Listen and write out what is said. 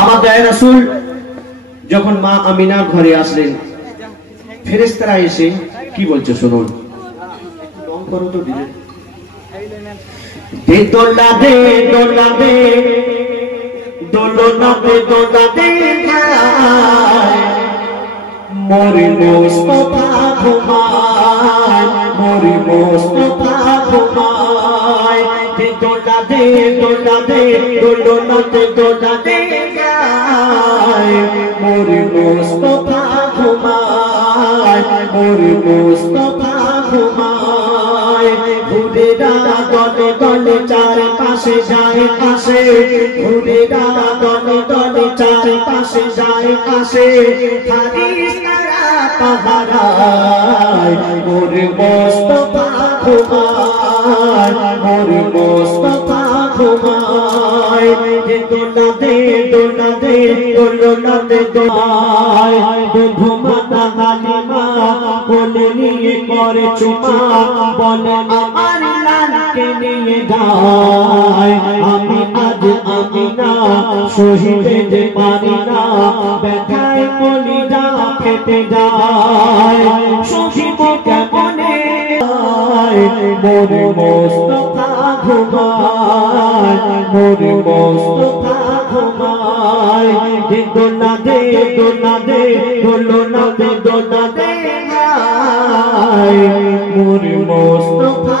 আমার দয়া রাসূল যখন মা আমিনার ঘরে আসলেন, ফেরেশতারা এসে কি বলছে শুনুন। রং করো তো দিলে। দে দোলা দে দোলা দে দোলনা দে দোলা দে মোরে মুস্তাফা ঘুমায়, মোরে মুস্তাফা ঘুমায়। দে দোলা দে দোলা দে দোলনা দে দোলা দে মোরে মুস্তাফা ঘুমায়, মোরে মুস্তাফা ঘুমায়। ঘুরে ডানা দলে দলে চারপাশে যায় পাশে, ঘুরে ডানা দলে দলে চারপাশে যায় পাশে। ফারিস্তারা পাহারায়, মোরে মুস্তাফা ঘুমায়, মোরে মুস্তাফা ঘুমায়। দোলা দে দোলা দে দোলনা দে দোলায়। বধূ মাতা হালিমা কোলে নিয়ে করে চুমা, বলে আমার লালকে নিয়ে যায়। আমি আজ আমিনা সহিতে যে পারি না, ব্যথায় কলিজা ফেটে যায়। সহিব কেমনে মোরে মুস্তাফা ঘুমায়, মোরে মুস্তাফা ঘুমায়। দোলা দে দোলা দে দোলনা দে দোলা দে মোরে মুস্তাফা